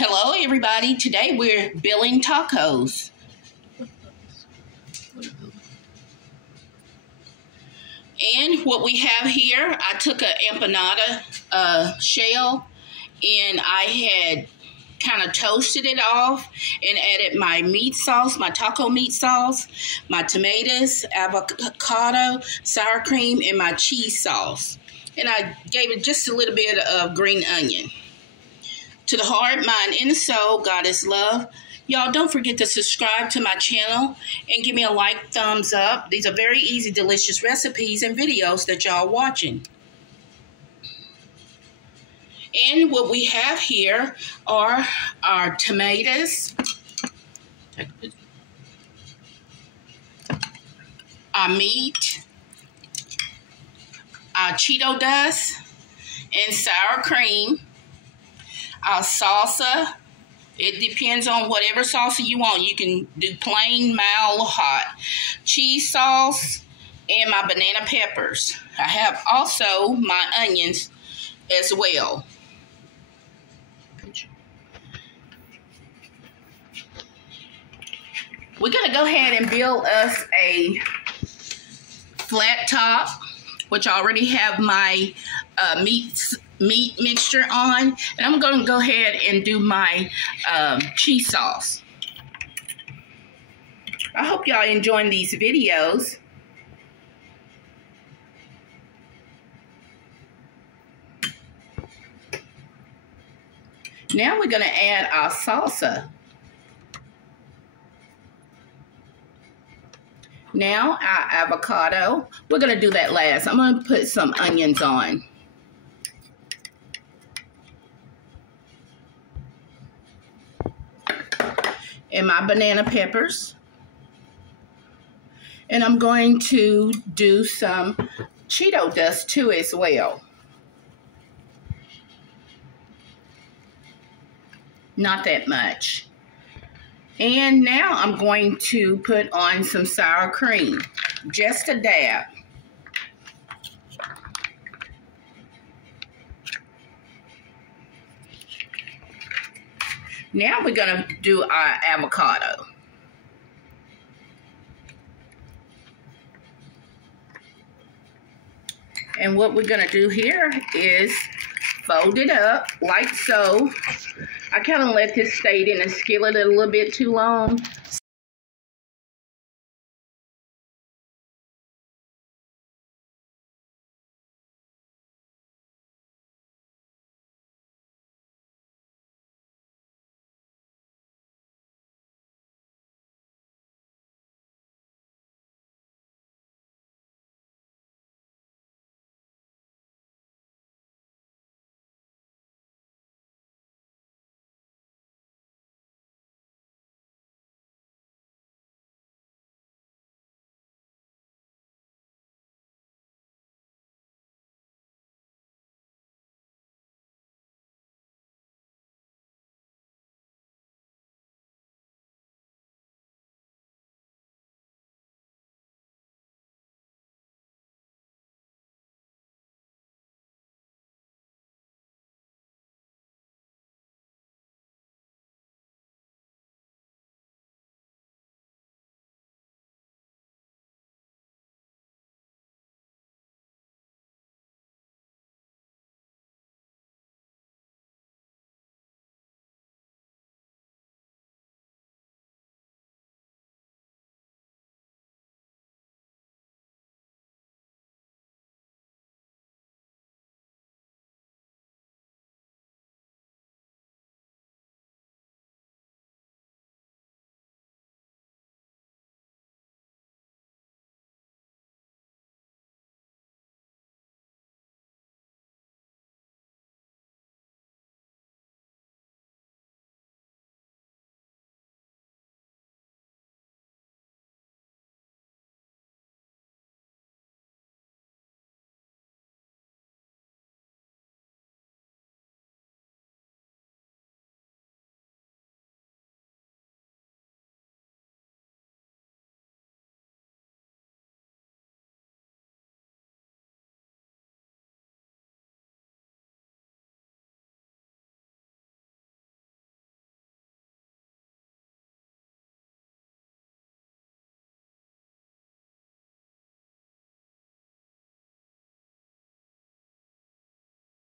Hello everybody, today we're billing tacos. And what we have here, I took an empanada shell and I had kind of toasted it off and added my meat sauce, my taco meat sauce, my tomatoes, avocado, sour cream, and my cheese sauce. And I gave it just a little bit of green onion. To the heart, mind, and the soul, God is love. Y'all don't forget to subscribe to my channel and give me a like, thumbs up. These are very easy, delicious recipes and videos that y'all watching. And what we have here are our tomatoes, our meat, our Cheeto dust, and sour cream, our salsa. It depends on whatever salsa you want. You can do plain, mild, or hot. Cheese sauce, and my banana peppers. I have also my onions as well. We're going to go ahead and build us a flat top, which I already have my meat mixture on. And I'm going to go ahead and do my cheese sauce. I hope y'all enjoying these videos. Now we're going to add our salsa. Now our avocado. We're going to do that last. I'm going to put some onions on. And my banana peppers. And I'm going to do some Cheeto dust too as well. Not that much. And now I'm going to put on some sour cream. Just a dab. Now we're going to do our avocado. And what we're going to do here is fold it up like so. I kind of let this stay in the skillet a little bit too long.